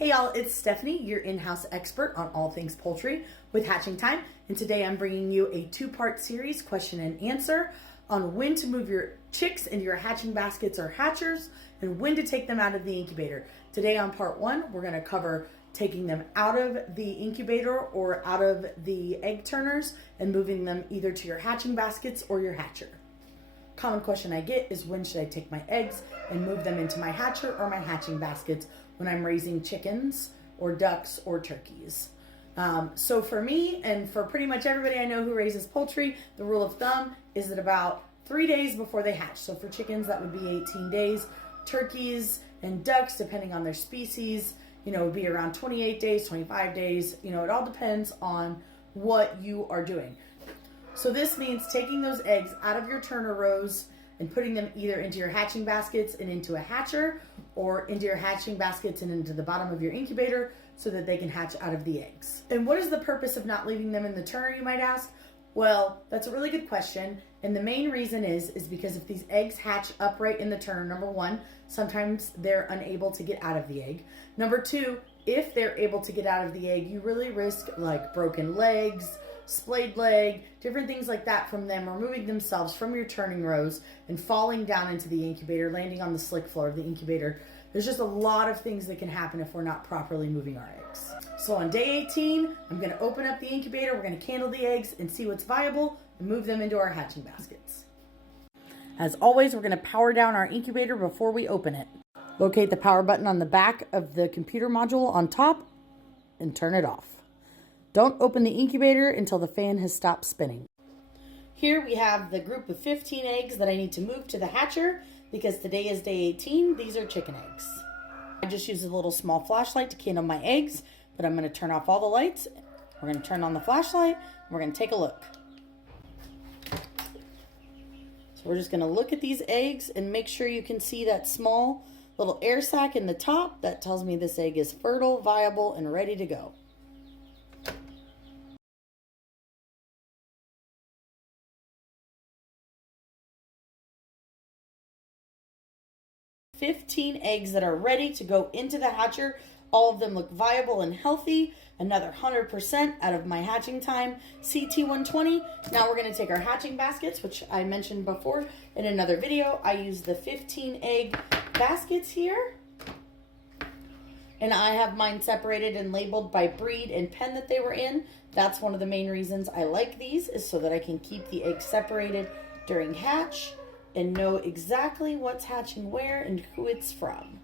Hey y'all, it's Stephanie, your in-house expert on all things poultry with Hatching Time, and today I'm bringing you a two-part series, question and answer, on when to move your chicks into your hatching baskets or hatchers and when to take them out of the incubator. Today on part one, we're going to cover taking them out of the incubator or out of the egg turners and moving them either to your hatching baskets or your hatcher. Common question I get is, when should I take my eggs and move them into my hatcher or my hatching baskets when I'm raising chickens or ducks or turkeys? So for me and for pretty much everybody I know who raises poultry, the rule of thumb is that about 3 days before they hatch. So for chickens, that would be 18 days. Turkeys and ducks, depending on their species, would be around 28 days, 25 days. It all depends on what you are doing. So this means taking those eggs out of your turner rows and putting them either into your hatching baskets and into a hatcher, or into your hatching baskets and into the bottom of your incubator so that they can hatch out of the eggs. And what is the purpose of not leaving them in the turner, you might ask? Well, that's a really good question. And the main reason is because if these eggs hatch upright in the turner, number one, sometimes they're unable to get out of the egg. Number two, if they're able to get out of the egg, you really risk like broken legs, splayed leg, different things like that from them removing themselves from your turning rows and falling down into the incubator, landing on the slick floor of the incubator. There's just a lot of things that can happen if we're not properly moving our eggs. So on day 18, I'm going to open up the incubator, we're going to candle the eggs and see what's viable and move them into our hatching baskets. As always, we're going to power down our incubator before we open it. Locate the power button on the back of the computer module on top and turn it off. Don't open the incubator until the fan has stopped spinning. Here we have the group of 15 eggs that I need to move to the hatcher because today is day 18. These are chicken eggs. I just used a little small flashlight to candle my eggs, but I'm going to turn off all the lights. We're going to turn on the flashlight and we're going to take a look. So we're just going to look at these eggs and make sure you can see that small little air sac in the top. That tells me this egg is fertile, viable, and ready to go. "15 eggs that are ready to go into the hatcher. All of them look viable and healthy. Another 100% out of my hatching time CT120. Now we're going to take our hatching baskets, which I mentioned before in another video. I use the 15 egg baskets here. And I have mine separated and labeled by breed and pen that they were in. That's one of the main reasons I like these, is so that I can keep the eggs separated during hatch and know exactly what's hatching where and who it's from.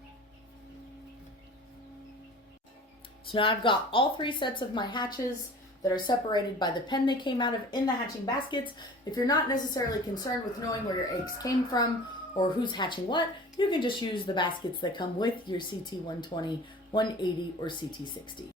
So now I've got all three sets of my hatches that are separated by the pen they came out of in the hatching baskets. If you're not necessarily concerned with knowing where your eggs came from or who's hatching what, you can just use the baskets that come with your CT120, 180, or CT60.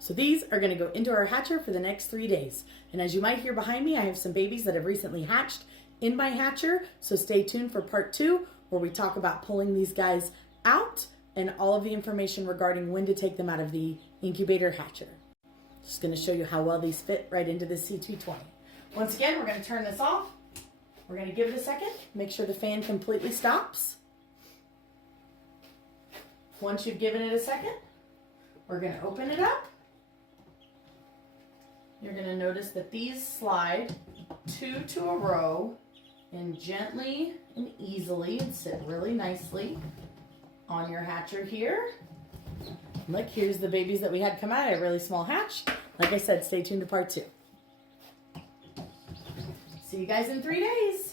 So these are going to go into our hatcher for the next 3 days. And as you might hear behind me, I have some babies that have recently hatched in my hatcher, so stay tuned for part 2 where we talk about pulling these guys out and all of the information regarding when to take them out of the incubator hatcher. Just going to show you how well these fit right into the C220. Once again, we're going to turn this off. We're going to give it a second, make sure the fan completely stops. Once you've given it a second, we're going to open it up. You're going to notice that these slide 2 to a row and gently and easily and sit really nicely on your hatcher here. Look, here's the babies that we had come out, a really small hatch. Like I said, stay tuned to part 2. See you guys in 3 days.